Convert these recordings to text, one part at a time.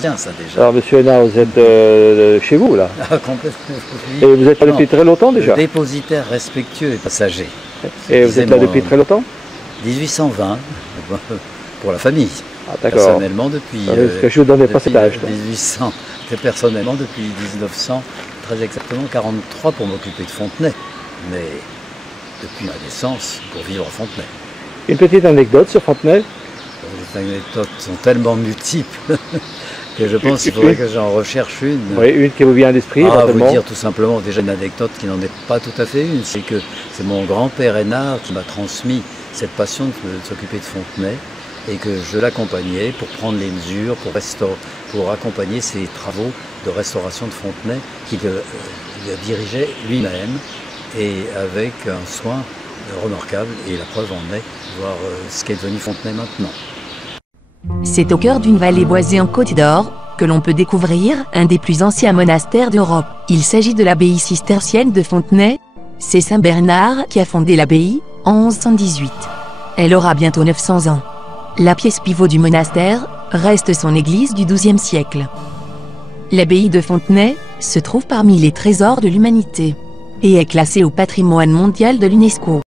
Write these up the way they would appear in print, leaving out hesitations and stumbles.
bien ça déjà. Alors monsieur Hénard, vous êtes chez vous là? Ah, complètement. Et vous êtes là depuis très longtemps déjà? Dépositaire respectueux et passager. Et vous êtes là depuis très longtemps? 1820, pour la famille. Ah d'accord. Personnellement depuis... parce que je ne vous donnais pas cet âge. 1800, personnellement depuis 1900, très exactement 43 pour m'occuper de Fontenay. Mais depuis ma naissance, pour vivre à Fontenay. Une petite anecdote sur Fontenay? Les anecdotes sont tellement multiples que je pense qu'il faudrait que j'en recherche une. Oui, une qui vous vient à l'esprit. Vous dire tout simplement déjà une anecdote qui n'en est pas tout à fait une, c'est que c'est mon grand-père Hénard qui m'a transmis cette passion de s'occuper de Fontenay et que je l'accompagnais pour prendre les mesures, pour accompagner ces travaux de restauration de Fontenay qu'il dirigeait lui-même et avec un soin remarquable, et la preuve en est, voir ce qu'est devenu Fontenay maintenant. C'est au cœur d'une vallée boisée en Côte d'Or que l'on peut découvrir un des plus anciens monastères d'Europe. Il s'agit de l'abbaye cistercienne de Fontenay. C'est Saint Bernard qui a fondé l'abbaye en 1118. Elle aura bientôt 900 ans. La pièce pivot du monastère reste son église du XIIe siècle. L'abbaye de Fontenay se trouve parmi les trésors de l'humanité et est classée au patrimoine mondial de l'UNESCO.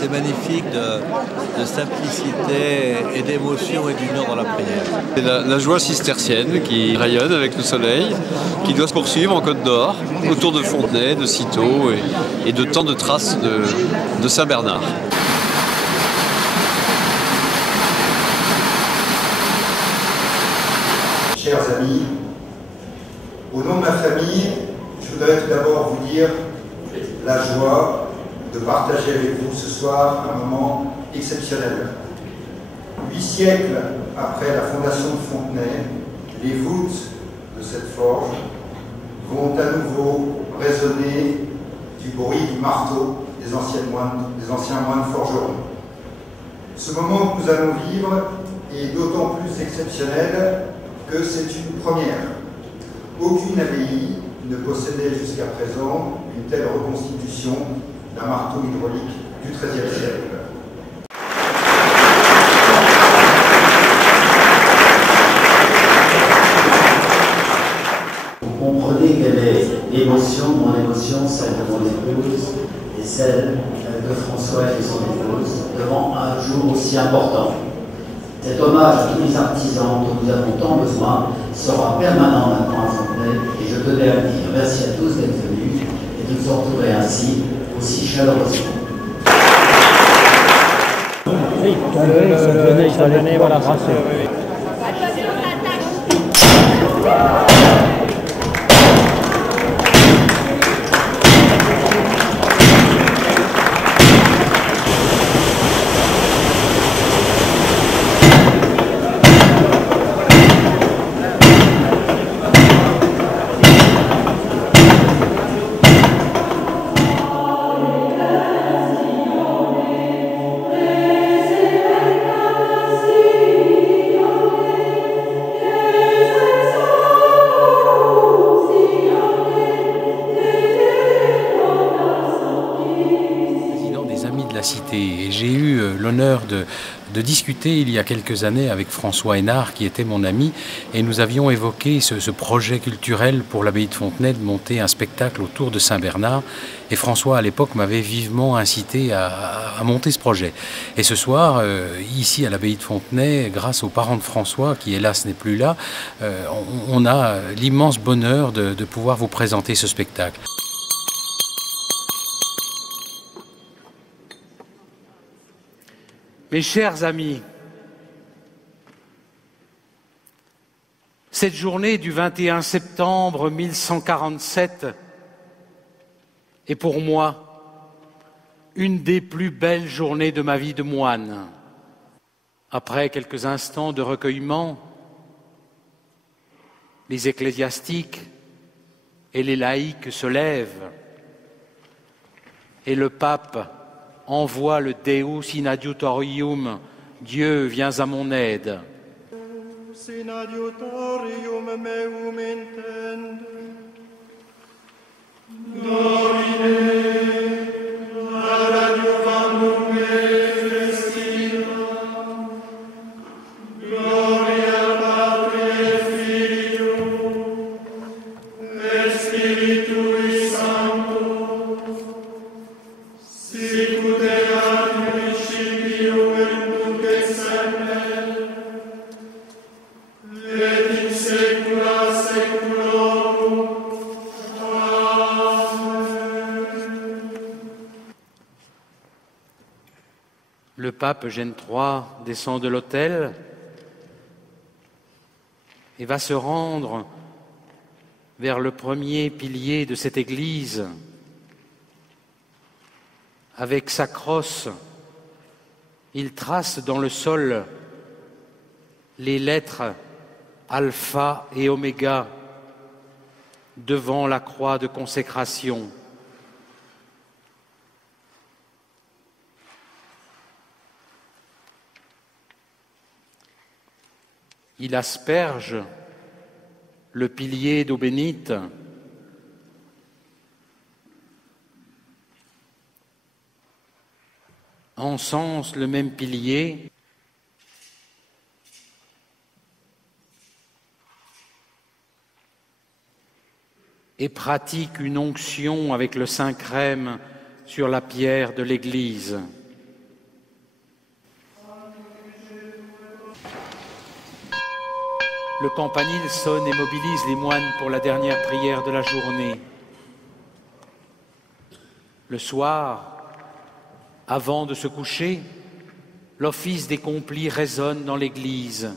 C'est magnifique de simplicité et d'émotion et d'union dans la prière. C'est la joie cistercienne qui rayonne avec le soleil, qui doit se poursuivre en Côte d'Or, autour de Fontenay, de Cîteaux et de tant de traces de Saint Bernard. amis, au nom de ma famille, je voudrais tout d'abord vous dire la joie de partager avec vous ce soir un moment exceptionnel. 8 siècles après la fondation de Fontenay, les voûtes de cette forge vont à nouveau résonner du bruit du marteau des anciens moines forgerons. Ce moment que nous allons vivre est d'autant plus exceptionnel que c'est une première. Aucune abbaye ne possédait jusqu'à présent une telle reconstitution d'un marteau hydraulique du XIIIe siècle. Vous comprenez quelle est l'émotion, mon émotion, celle de mon épouse et celle de François et de son épouse, devant un jour aussi important. Cet hommage à tous les artisans dont nous avons tant besoin sera permanent maintenant à Fontenay et je tenais à dire merci à tous d'être venus et de nous entourer ainsi aussi chaleureusement. Et j'ai eu l'honneur de discuter il y a quelques années avec François Hénard, qui était mon ami, et nous avions évoqué ce projet culturel pour l'abbaye de Fontenay de monter un spectacle autour de Saint-Bernard. Et François, à l'époque, m'avait vivement incité à monter ce projet. Et ce soir, ici à l'abbaye de Fontenay, grâce aux parents de François, qui hélas n'est plus là, on a l'immense bonheur de pouvoir vous présenter ce spectacle. Mes chers amis, cette journée du 21 septembre 1147 est pour moi une des plus belles journées de ma vie de moine. Après quelques instants de recueillement, les ecclésiastiques et les laïcs se lèvent et le pape envoie le Deus in adiutorium, Dieu viens à mon aide. Deus in adiutorium meum intende. Domine, ad adiuvandum me festiva. Gloria Patri et Filio, et Spiritui Sancto. Sicut erat in principio et nunc et semper, et in saecula saeculorum. Amen. Le pape Eugène III descend de l'autel et va se rendre vers le premier pilier de cette église. Avec sa crosse, il trace dans le sol les lettres alpha et oméga devant la croix de consécration. Il asperge le pilier d'eau bénite encense le même pilier et pratique une onction avec le Saint-Crème sur la pierre de l'Église. Le campanile sonne et mobilise les moines pour la dernière prière de la journée. Le soir, avant de se coucher, l'office des complis résonne dans l'église.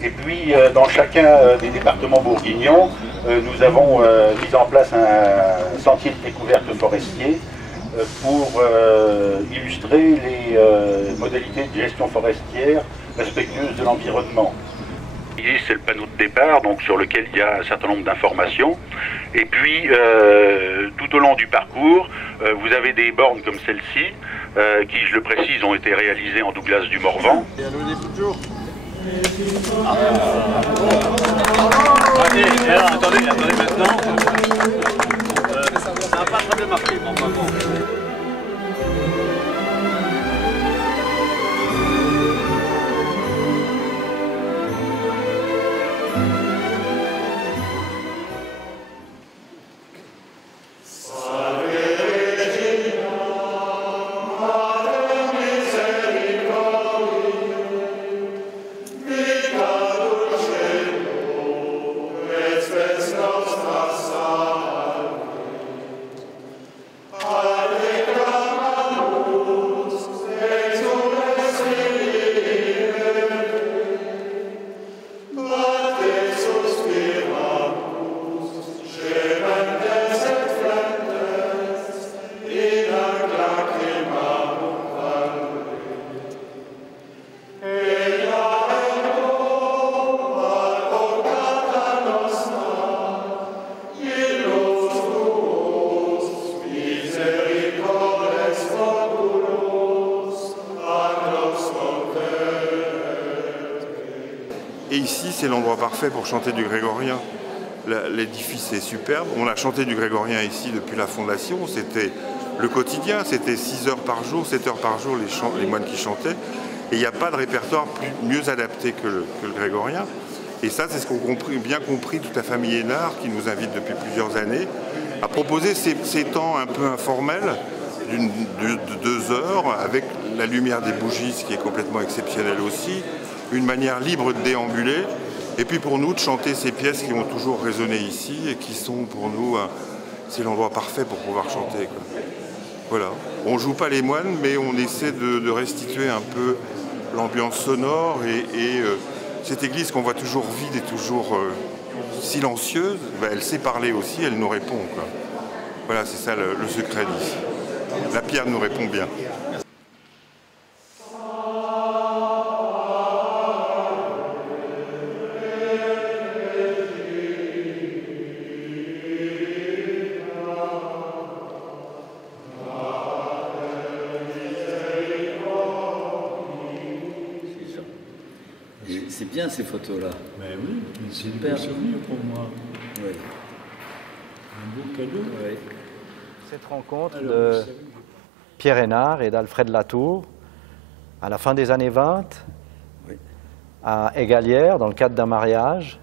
Et puis, dans chacun des départements bourguignons, nous avons mis en place un sentier de découverte forestier pour illustrer les modalités de gestion forestière respectueuses de l'environnement. C'est le panneau de départ, donc sur lequel il y a un certain nombre d'informations. Et puis, tout au long du parcours, vous avez des bornes comme celle-ci, qui, je le précise, ont été réalisées en Douglas du Morvan. Attendez maintenant. Ça n'a pas très bien marqué, mais enfin bon. Et ici, c'est l'endroit parfait pour chanter du grégorien. L'édifice est superbe. On a chanté du grégorien ici depuis la fondation. C'était le quotidien, c'était 6 heures par jour, 7 heures par jour les moines qui chantaient. Et il n'y a pas de répertoire mieux adapté que le grégorien. Et ça, c'est ce qu'ont bien compris toute la famille Hénard, qui nous invite depuis plusieurs années, à proposer ces temps un peu informels, de 2 heures, avec la lumière des bougies, ce qui est complètement exceptionnel aussi, une manière libre de déambuler, et puis pour nous de chanter ces pièces qui ont toujours résonné ici et qui sont pour nous, c'est l'endroit parfait pour pouvoir chanter, quoi. Voilà. On ne joue pas les moines, mais on essaie de restituer un peu l'ambiance sonore et cette église qu'on voit toujours vide et toujours silencieuse, elle sait parler aussi, elle nous répond, quoi. Voilà, c'est ça le secret d'ici. La pierre nous répond bien. C'est bien ces photos-là. Mais oui, c'est un beau souvenir pour moi. Oui. Un beau cadeau. Oui. Cette rencontre de Pierre Hénard et d'Alfred Latour, à la fin des années 20, oui, à Égalières, dans le cadre d'un mariage.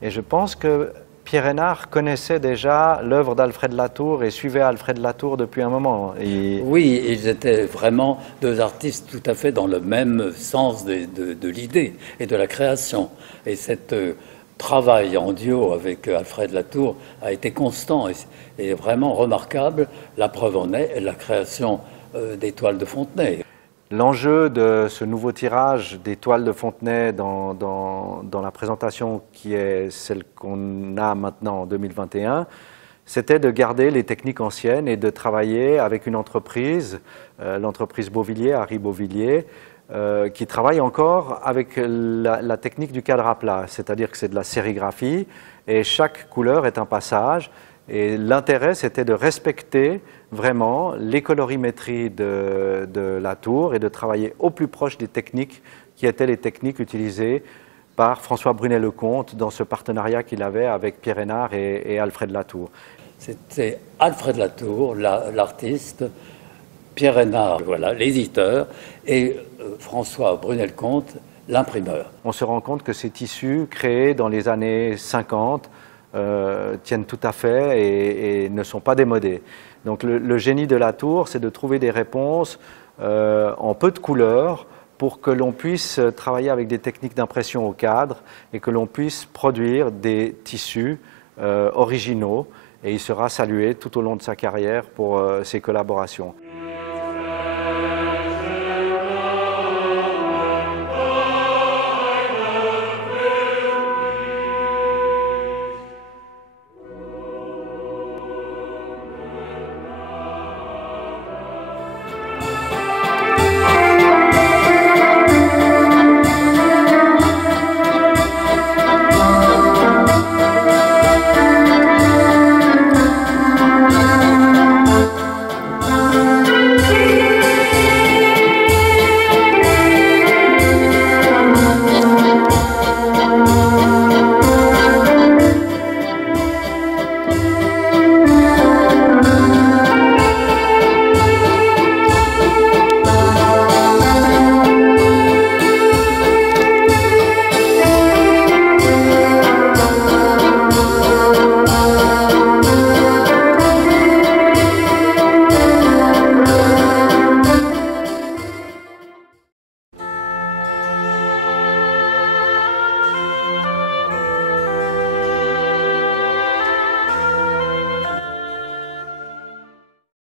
Et je pense que Pierre Hénard connaissait déjà l'œuvre d'Alfred Latour et suivait Alfred Latour depuis un moment. Oui, ils étaient vraiment 2 artistes tout à fait dans le même sens de l'idée et de la création. Et cet travail en duo avec Alfred Latour a été constant et vraiment remarquable. La preuve en est la création des toiles de Fontenay. L'enjeu de ce nouveau tirage des toiles de Fontenay dans la présentation qui est celle qu'on a maintenant en 2021, c'était de garder les techniques anciennes et de travailler avec une entreprise, l'entreprise Beauvillier, Harry Beauvillier, qui travaille encore avec la technique du cadre à plat, c'est-à-dire que c'est de la sérigraphie et chaque couleur est un passage. Et l'intérêt, c'était de respecter vraiment les colorimétries de Latour et de travailler au plus proche des techniques qui étaient les techniques utilisées par François Brunet-Lecomte dans ce partenariat qu'il avait avec Pierre Hénard et Alfred Latour. C'était Alfred Latour, l'artiste, Pierre Hénard, voilà, l'éditeur, et François Brunet-Lecomte, l'imprimeur. On se rend compte que ces tissus créés dans les années 50 tiennent tout à fait et ne sont pas démodés. Donc le génie de Latour, c'est de trouver des réponses en peu de couleurs pour que l'on puisse travailler avec des techniques d'impression au cadre et que l'on puisse produire des tissus originaux. Et il sera salué tout au long de sa carrière pour ses collaborations.